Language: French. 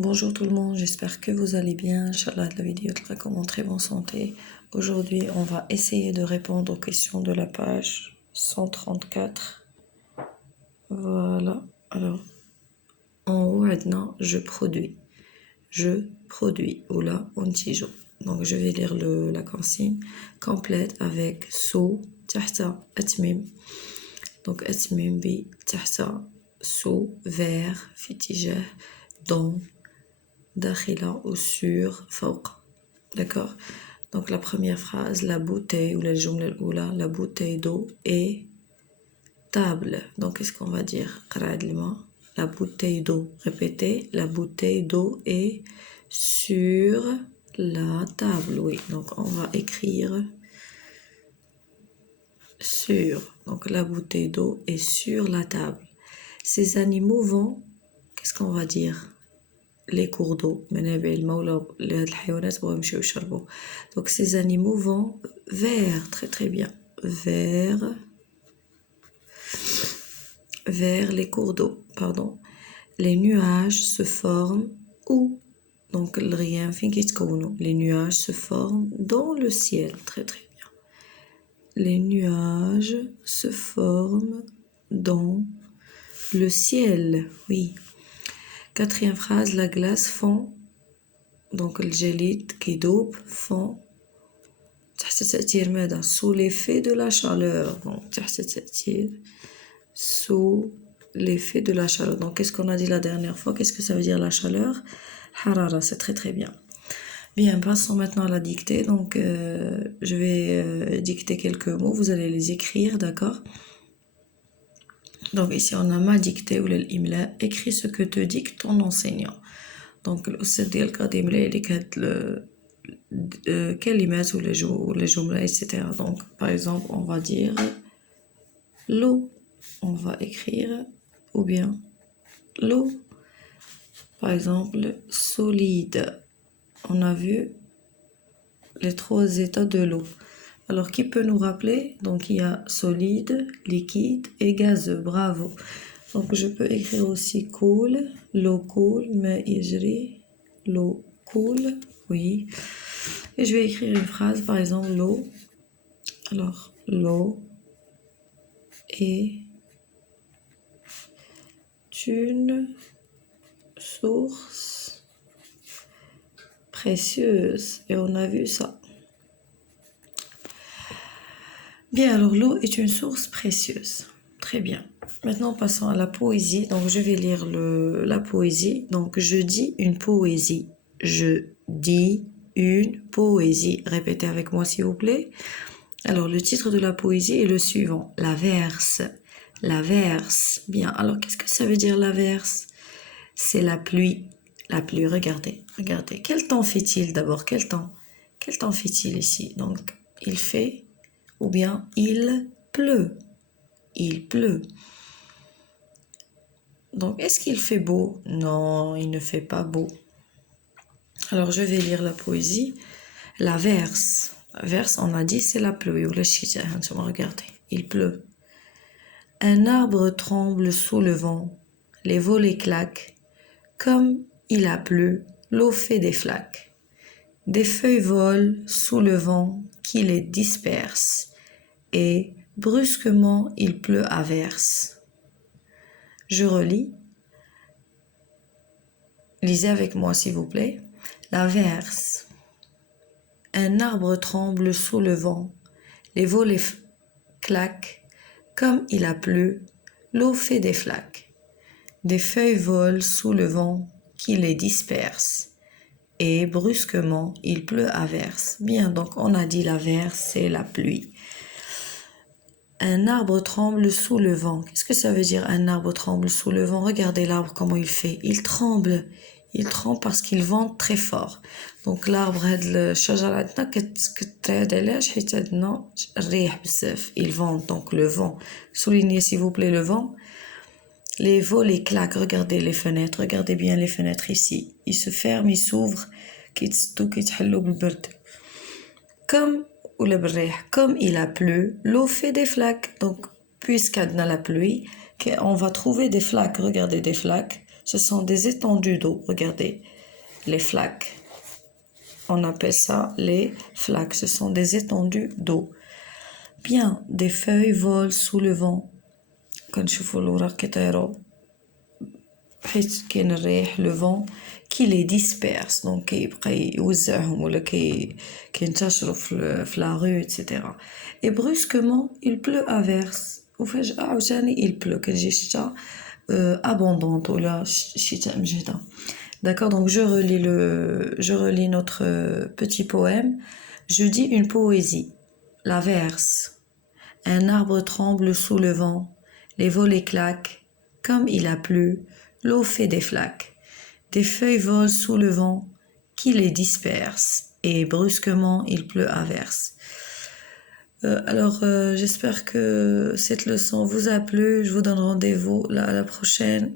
Bonjour tout le monde, j'espère que vous allez bien. Inch'Allah, la vidéo تلقاكم en très bonne santé. Aujourd'hui, on va essayer de répondre aux questions de la page 134. Voilà. Alors, en haut, maintenant, je produis. Je produis. Ou là, أنتج. Donc, je vais lire la consigne complète avec sous, تحت, أتمم. Donc, أتمم ب تحت, sous, vers, في اتجاه, dans, داخل ou sur فوق. D'accord? Donc la première phrase, la bouteille ou la الجملة الأولى, la bouteille d'eau est table. Donc qu'est-ce qu'on va dire? La bouteille d'eau. Répétez, la bouteille d'eau est sur la table. Oui, donc on va écrire sur. Donc la bouteille d'eau est sur la table. Ces animaux vont, qu'est-ce qu'on va dire? Les cours d'eau. Donc ces animaux vont vers, très très bien, vers les cours d'eau, pardon. Les nuages se forment où? Donc les nuages se forment dans le ciel, très très bien. Les nuages se forment dans le ciel, oui. Quatrième phrase, la glace fond. Donc le gelid qui dope fond sous l'effet de la chaleur. Donc sous l'effet de la chaleur. Donc qu'est-ce qu'on a dit la dernière fois? Qu'est-ce que ça veut dire la chaleur? Harara, c'est très très bien. Bien, passons maintenant à la dictée. Donc je vais dicter quelques mots. Vous allez les écrire, d'accord? Donc ici on a ma dictée ou l'imla. Écris ce que te dicte ton enseignant. Donc الأستاذ ديالك غادي يملي لك هاد الكلمات ولا جملة etc. Donc par exemple on va dire l'eau, on va écrire, ou bien l'eau, par exemple solide. On a vu les trois états de l'eau. Alors qui peut nous rappeler? Donc il y a solide, liquide et gazeux. Bravo. Donc je peux écrire aussi coule, l'eau coule, mais يجري, l'eau coule, oui. Et je vais écrire une phrase, par exemple l'eau. Alors l'eau est une source précieuse. Et on a vu ça. Bien, alors l'eau est une source précieuse. Très bien. Maintenant, passons à la poésie. Donc, je vais lire la poésie. Donc, je dis une poésie. Je dis une poésie. Répétez avec moi, s'il vous plaît. Alors, le titre de la poésie est le suivant. La verse. La verse. Bien. Alors, qu'est-ce que ça veut dire la verse? C'est la pluie. La pluie, regardez. Regardez. Quel temps fait-il d'abord? Quel temps? Quel temps fait-il ici? Donc, il fait ou bien il pleut. Il pleut. Donc, est-ce qu'il fait beau? Non, il ne fait pas beau. Alors, je vais lire la poésie. La verse. La verse, on a dit, c'est la pluie. Regardez, il pleut. Un arbre tremble sous le vent. Les volets claquent. Comme il a plu, l'eau fait des flaques. Des feuilles volent sous le vent qui les disperse. Et brusquement, il pleut à verse. Je relis. Lisez avec moi, s'il vous plaît. La verse. Un arbre tremble sous le vent. Les volets claquent. Comme il a plu, l'eau fait des flaques. Des feuilles volent sous le vent qui les disperse. Et brusquement, il pleut à verse. Bien, donc on a dit la verse, c'est la pluie. Un arbre tremble sous le vent. Qu'est-ce que ça veut dire un arbre tremble sous le vent? Regardez l'arbre comment il fait. Il tremble. Il tremble parce qu'il vente très fort. Donc l'arbre هاد الشجرة عندنا كترعد علاش حيت عندنا الريح بزاف. Il vente donc le vent. Soulignez s'il vous plaît le vent. Les volets claquent. Regardez les fenêtres. Regardez bien les fenêtres ici. Ils se ferment, ils s'ouvrent. كيتسدوا كيتحلوا بالبرد. Comme il a plu, l'eau fait des flaques. Donc, puisqu'il y a la pluie, on va trouver des flaques. Regardez des flaques ce sont des étendues d'eau. Regardez, les flaques. On appelle ça les flaques. Ce sont des étendues d'eau. Bien, des feuilles volent sous le vent. كنشوفوا الوراق كيطيروا حيت كاين الريح لو فون كي لي ديسبيرس دونك كيبقى يوزعهم ولا كينتشروا في لا رue etc. et brusquement il pleut à verse وفجأة عاوتاني il pleut كتجي الشتا abondante ولا شتاء مجهدة. D'accord, donc je relis notre petit poème. Je dis une poésie, la verse. Un arbre tremble sous le vent, les volets claquent, comme il a plu, l'eau fait des flaques. Des feuilles volent sous le vent, qui les disperse, et brusquement il pleut à verse. J'espère que cette leçon vous a plu. Je vous donne rendez-vous à la prochaine.